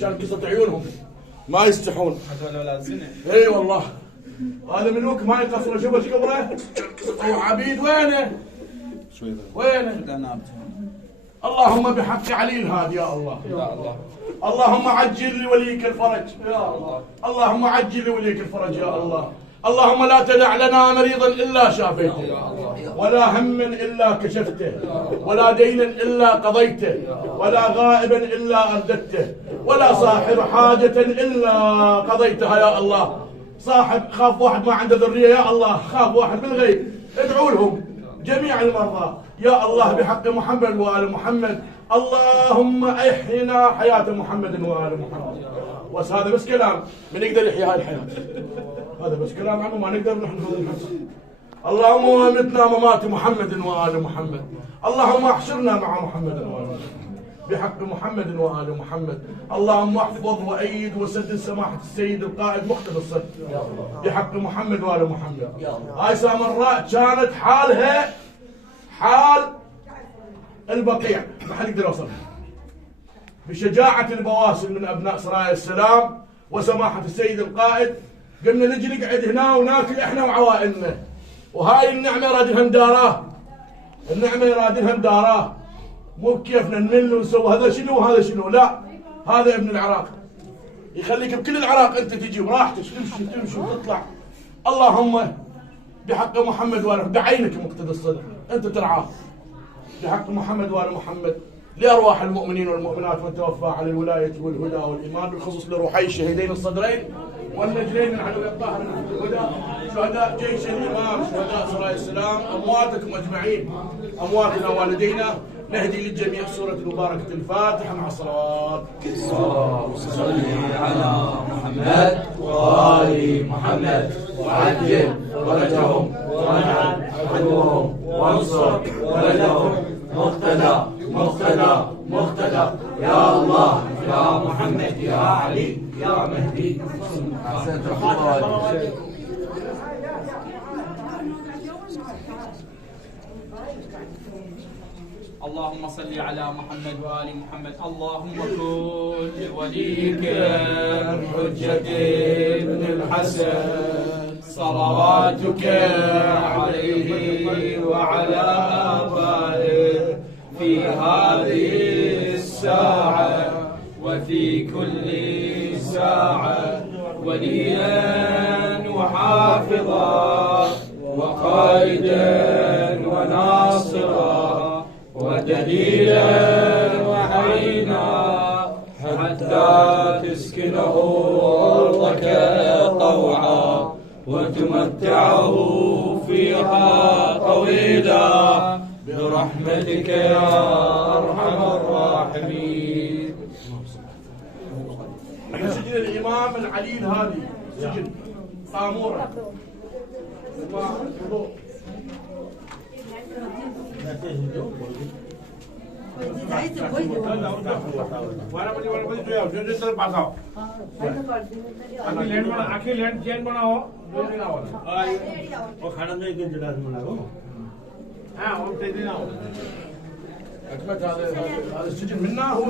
كان قصة عيونهم ما يستحون. هذول اولاد زنا. اي والله هذا ملوك ما يقصرون. شوف ايش قبره قصة عبيد. وينه؟ وينه؟ اللهم بحق علي الهادي يا الله. يا الله. اللهم عجل لوليك الفرج يا الله. اللهم عجل لوليك الفرج يا الله. اللهم لا تدع لنا مريضا الا شافيته، ولا هما الا كشفته، ولا دينا الا قضيته، ولا غائبا الا ارددته، ولا صاحب حاجه الا قضيتها يا الله. صاحب خاف واحد ما عنده ذريه يا الله، خاف واحد بالغيب، ادعوا لهم جميع المرضى يا الله بحق محمد وآل محمد. اللهم احينا حياة محمد وآل محمد. بس هذا بس كلام، من يقدر يحيي هاي الحياة؟ هذا بس كلام عنه ما نقدر نحن ناخذ الحس. اللهم وامتنا ممات محمد وآل محمد. اللهم احشرنا مع محمد وآل محمد بحق محمد وآل محمد. اللهم احفظ وأيد وسدد سماحة السيد القائد مقتدى الصدر بحق محمد وآل محمد. هاي سامراء كانت حالها حال البقيع، ما حد يقدر يوصلها. بشجاعة البواسل من أبناء سرايا السلام وسماحة السيد القائد قلنا نجي نقعد هنا وناكل احنا وعوائلنا. وهاي النعمة يرادلها مداراه، النعمة يرادلها مداراه، مو بكيفنا نمل ونسوي هذا شنو وهذا شنو، لا هذا ابن العراق يخليك بكل العراق انت تجي براحتك تمشي وتطلع. اللهم بحق محمد وآل محمد بعينك مقتدى الصدر انت ترعاه بحق محمد وآل محمد. لأرواح المؤمنين والمؤمنات من توفى على الولاية والهدى والإيمان، بالخصوص لروحي الشهيدين الصدرين والنجلين من علوي الطاهر من الهدى، شهداء جيش الإمام، شهداء سرايا السلام، أمواتكم أجمعين، أمواتنا والدينا. نهدي للجميع سورة المباركة الفاتحة مع الصلوات. اللهم صل على محمد وآل محمد وعجل فرجهم وانعم عدوهم وانصر ولدهم. مقتدى يا الله يا محمد يا علي يا مهدي. اللهم صل على محمد وآل محمد. اللهم كن لوليك الحجة بن الحسن صلواتك عليه وعلى آبائه في هذه الساعة وفي كل ساعة وليا وحافظا وقائدا وناصرا ودليلا وعينا حتى تسكنه أرضك طوعا وتمتعه فيها طويلا برحمتك يا أرحم الراحمين. احنا سجن الإمام العليل هذه سجن قامورة. هذا السجن منا هو